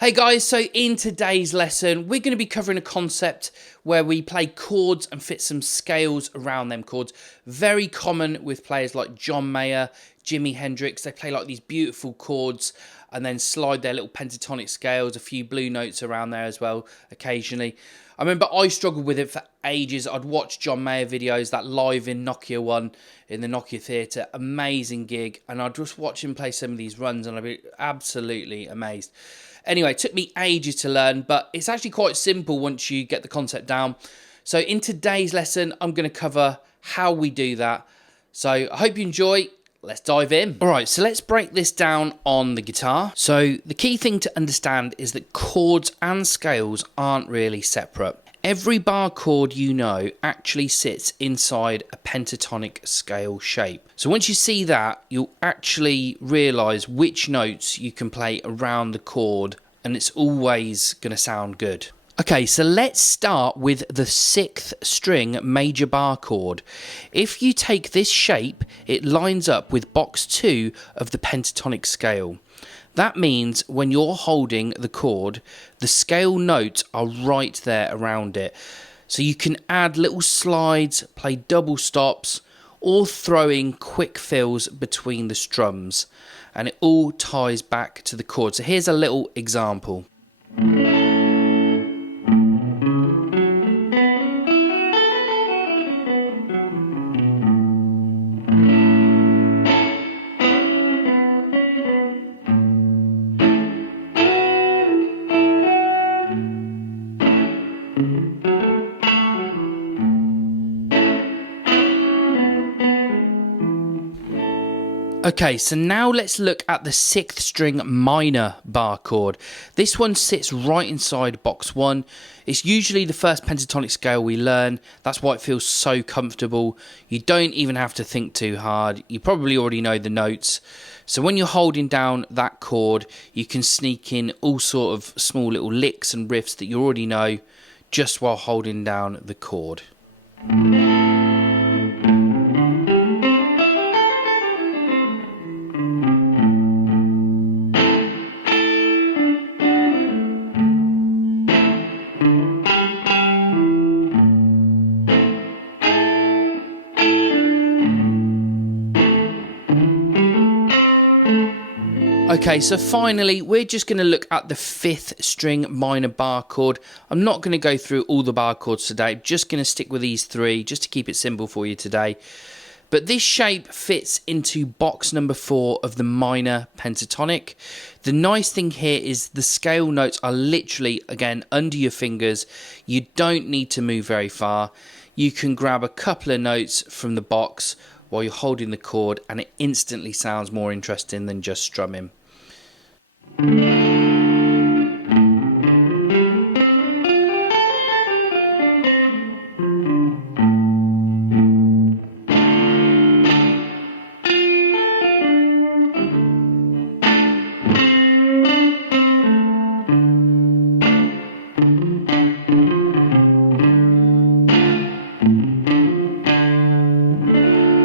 Hey guys, so in today's lesson, we're going to be covering a concept where we play chords and fit some scales around them chords. Very common with players like John Mayer, Jimi Hendrix. They play like these beautiful chords and then slide their little pentatonic scales, a few blue notes around there as well occasionally. I remember I struggled with it for ages. I'd watch John Mayer videos, that live in Nokia one in the Nokia Theatre, amazing gig, and I'd just watch him play some of these runs and I'd be absolutely amazed. Anyway, it took me ages to learn, but it's actually quite simple once you get the concept down. So in today's lesson, I'm going to cover how we do that. So I hope you enjoy. Let's dive in. All right, so let's break this down on the guitar. So the key thing to understand is that chords and scales aren't really separate. Every bar chord you know actually sits inside a pentatonic scale shape. So once you see that, you'll actually realise which notes you can play around the chord, and it's always going to sound good. Okay, so let's start with the 6th string major bar chord. If you take this shape, it lines up with box 2 of the pentatonic scale. That means when you're holding the chord, the scale notes are right there around it. So you can add little slides, play double stops, or throw in quick fills between the strums. And it all ties back to the chord. So here's a little example. Okay, so now let's look at the 6th string minor bar chord. This one sits right inside box 1. It's usually the first pentatonic scale we learn. That's why it feels so comfortable. You don't even have to think too hard. You probably already know the notes. So when you're holding down that chord, you can sneak in all sort of small little licks and riffs that you already know just while holding down the chord. Okay, so finally, we're just going to look at the 5th string minor bar chord. I'm not going to go through all the bar chords today. I'm just going to stick with these 3 just to keep it simple for you today. But this shape fits into box number 4 of the minor pentatonic. The nice thing here is the scale notes are literally, again, under your fingers. You don't need to move very far. You can grab a couple of notes from the box while you're holding the chord, and it instantly sounds more interesting than just strumming.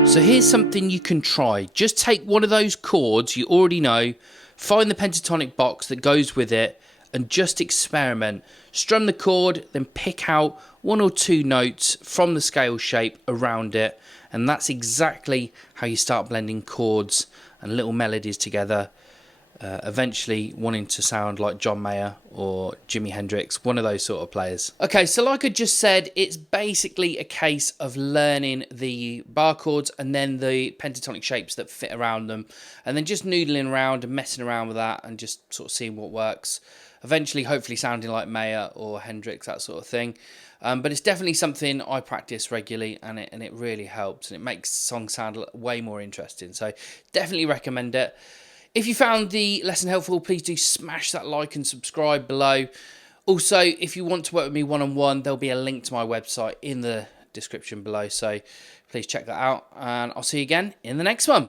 So here's something you can try. Just take one of those chords you already know, find the pentatonic box that goes with it, and just experiment. Strum the chord, then pick out 1 or 2 notes from the scale shape around it, and that's exactly how you start blending chords and little melodies together, eventually wanting to sound like John Mayer or Jimi Hendrix, one of those sort of players. Okay, so like I just said, it's basically a case of learning the bar chords and then the pentatonic shapes that fit around them, and then just noodling around and messing around with that and just sort of seeing what works. Eventually, hopefully sounding like Mayer or Hendrix, that sort of thing. But it's definitely something I practice regularly, and it really helps, and it makes songs sound way more interesting. So definitely recommend it. If you found the lesson helpful, please do smash that like and subscribe below. Also, if you want to work with me one-on-one, there'll be a link to my website in the description below. So please check that out, and I'll see you again in the next one.